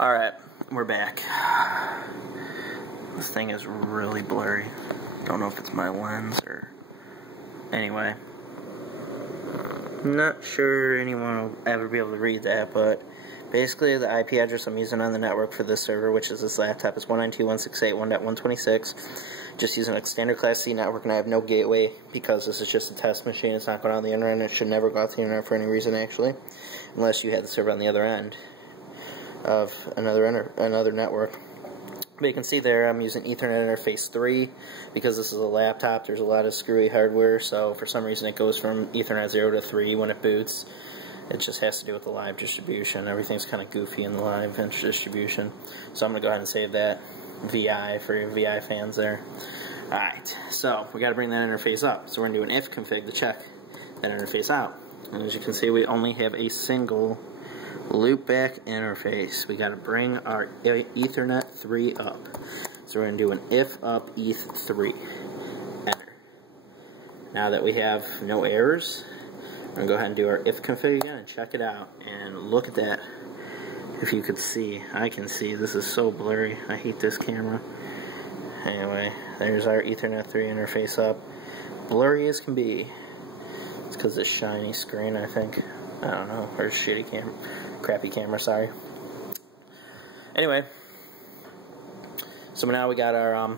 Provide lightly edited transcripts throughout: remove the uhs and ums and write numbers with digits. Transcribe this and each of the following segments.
Alright, we're back. This thing is really blurry. Don't know if it's my lens or... Anyway. Not sure anyone will ever be able to read that, but basically the IP address I'm using on the network for this server, which is this laptop, is 192.168.1.126. Just using a standard Class C network, and I have no gateway because this is just a test machine. It's not going on the internet. It should never go out the internet for any reason, actually, unless you had the server on the other end of another network. But you can see there I'm using Ethernet interface 3 because this is a laptop. There's a lot of screwy hardware, so for some reason it goes from Ethernet 0 to 3 when it boots. It just has to do with the live distribution. Everything's kind of goofy in the live distribution. So I'm going to go ahead and save that VI for your VI fans there. Alright, so we got to bring that interface up. So we're going to do an if config to check that interface out. And as you can see, we only have a single loopback interface. We got to bring our Ethernet 3 up. So we're going to do an if up ETH3. Enter. Now that we have no errors, we're going to go ahead and do our if config again and check it out. And look at that. If you could see, I can see. This is so blurry. I hate this camera. Anyway, there's our Ethernet 3 interface up. Blurry as can be. It's because of this shiny screen, I think. I don't know. Or shitty camera. Crappy camera, sorry. Anyway. So now we got our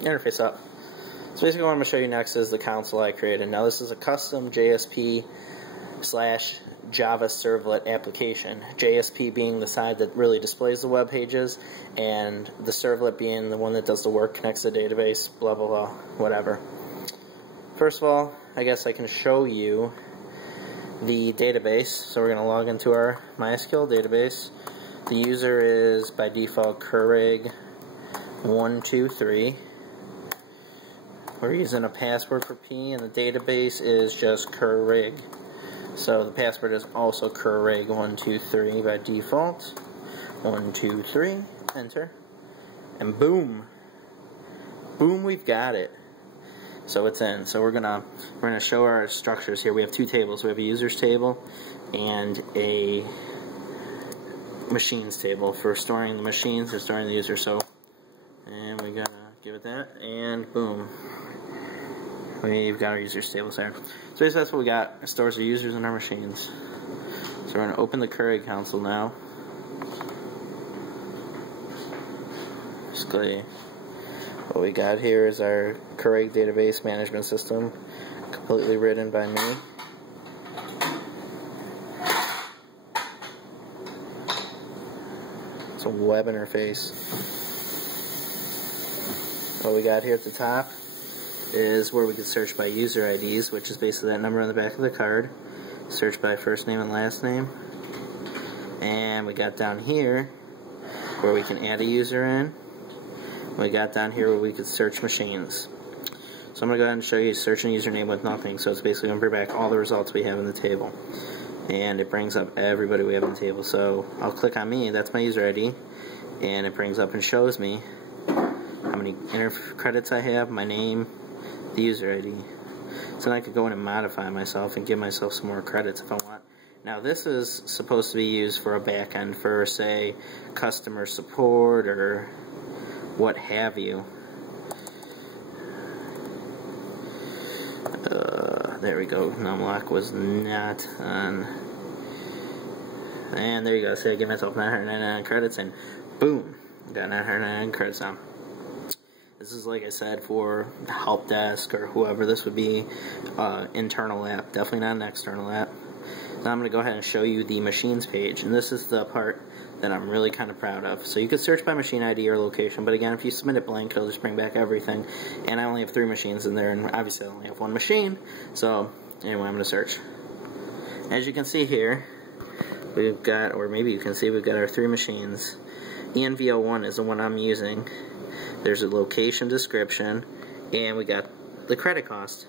interface up. So basically what I'm going to show you next is the console I created. Now this is a custom JSP / Java servlet application. JSP being the side that really displays the web pages, and the servlet being the one that does the work, connects to the database, blah blah blah, whatever. First of all, I guess I can show you the database. So we're going to log into our MySQL database. The user is by default Keurig 123. We're using a password for P, and the database is just Keurig. So the password is also Keurig123 by default. 123, enter, and boom, boom, we've got it. So it's in. So we're gonna show our structures here. We have two tables. We have a users table and a machines table for storing the machines or storing the user. So, and we gotta give it that, and boom, we've got our users tables there. So basically that's what we got. It stores our users and our machines. So we're going to open the Keurig console now. Basically what we got here is our Keurig database management system, completely written by me. It's a web interface. What we got here at the top is where we can search by user IDs, which is basically that number on the back of the card. Search by first name and last name. And we got down here where we can add a user in. We got down here where we could search machines. So I'm going to go ahead and show you searching username with nothing. So it's basically going to bring back all the results we have in the table. And it brings up everybody we have in the table. So I'll click on me, that's my user ID. And it brings up and shows me how many credits I have, my name, the user ID. So then I could go in and modify myself and give myself some more credits if I want. Now this is supposed to be used for a backend for, say, customer support or what have you. There we go. Numlock was not on. And there you go. So I give myself 999 credits, and boom, got 999 credits on. This is, like I said, for the help desk or whoever. This would be internal app, definitely not an external app. Now I'm going to go ahead and show you the machines page, and this is the part that I'm really kind of proud of. So you could search by machine ID or location, but again, if you submit it blank, it'll just bring back everything. And I only have 3 machines in there, and obviously I only have 1 machine. So anyway, I'm going to search. As you can see here, we've got, or maybe you can see, we've got our 3 machines. ENV01 is the one I'm using. There's a location description, and we got the credit cost,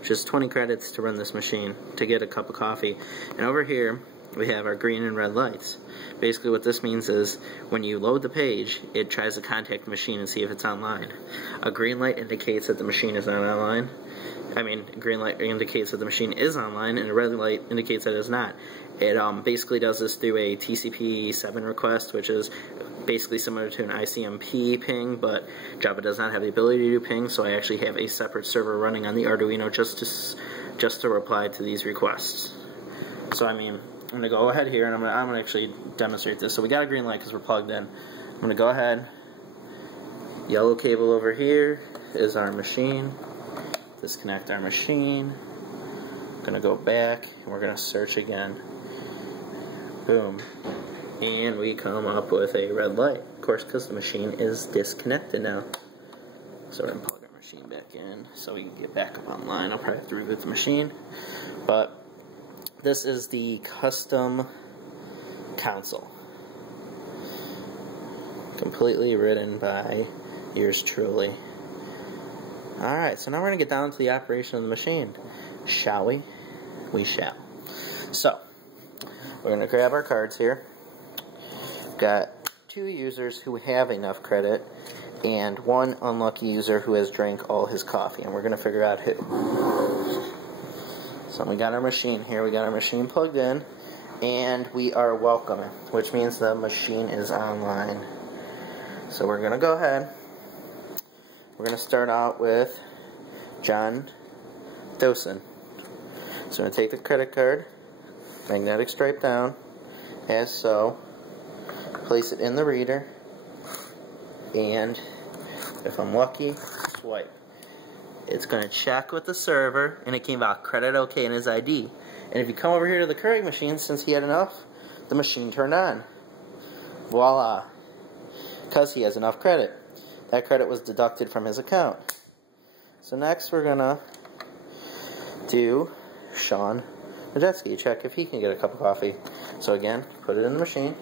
which is 20 credits to run this machine to get a cup of coffee. And over here we have our green and red lights. Basically what this means is when you load the page, it tries to contact the machine and see if it's online. A green light indicates that the machine is not online. green light indicates that the machine is online, and a red light indicates that it is not. It basically does this through a TCP7 request, which is basically similar to an ICMP ping, but Java does not have the ability to do ping, so I actually have a separate server running on the Arduino just to reply to these requests. So I mean, I'm going to go ahead here, and I'm going to actually demonstrate this. So we got a green light because we're plugged in. I'm going to go ahead. Yellow cable over here is our machine. Disconnect our machine. I'm going to go back, and we're going to search again. Boom. And we come up with a red light. Of course, because the machine is disconnected now. So we're going to plug our machine back in so we can get back up online. I'll probably have to reboot the machine. But this is the custom console. Completely written by yours truly. Alright, so now we're going to get down to the operation of the machine. Shall we? We shall. So, we're going to grab our cards here. We've got 2 users who have enough credit, and 1 unlucky user who has drank all his coffee, and we're going to figure out who. So we got our machine here, we got our machine plugged in, and we are welcome, which means the machine is online. So we're going to go ahead. We're going to start out with John Dosen. So I'm going to take the credit card, magnetic stripe down, as so, place it in the reader, and if I'm lucky, swipe. It's going to check with the server, and it came out credit OK in his ID. And if you come over here to the Keurig machine, since he had enough, the machine turned on. Voila. Because he has enough credit. That credit was deducted from his account. So next we're going to do Sean Majeski, check if he can get a cup of coffee. So again, put it in the machine,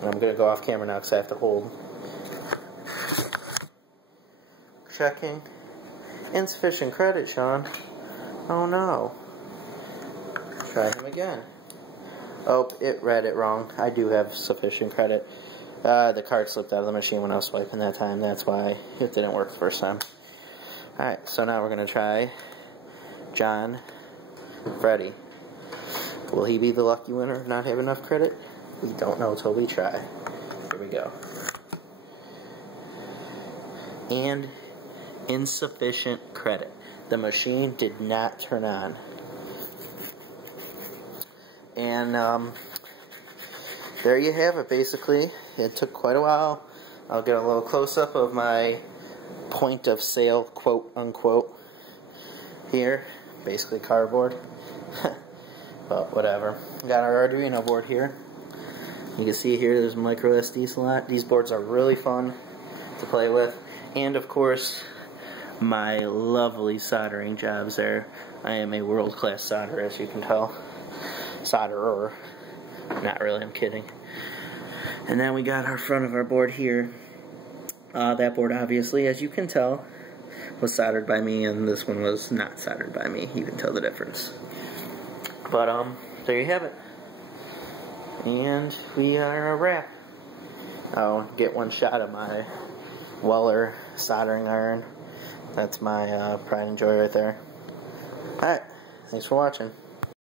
and I'm going to go off camera now because I have to hold. Checking. Insufficient credit, Sean. Oh no. Try him again. Oh, it read it wrong. I do have sufficient credit. The card slipped out of the machine when I was swiping that time. That's why it didn't work the first time. Alright, so now we're going to try John Freddy. Will he be the lucky winner of not have enough credit? We don't know till we try. Here we go. And insufficient credit. The machine did not turn on. And there you have it, basically. It took quite a while. I'll get a little close-up of my point of sale, quote unquote, here. Basically cardboard. But whatever. Got our Arduino board here. You can see here there's a micro SD slot. These boards are really fun to play with. And of course, my lovely soldering jobs there. I am a world-class solderer, as you can tell. Solderer. Not really, I'm kidding. And then we got our front of our board here. That board, obviously, as you can tell, was soldered by me, and this one was not soldered by me. You can tell the difference. But, there you have it. And we are a wrap. I'll get one shot of my Weller soldering iron. That's my pride and joy right there. Alright, thanks for watching.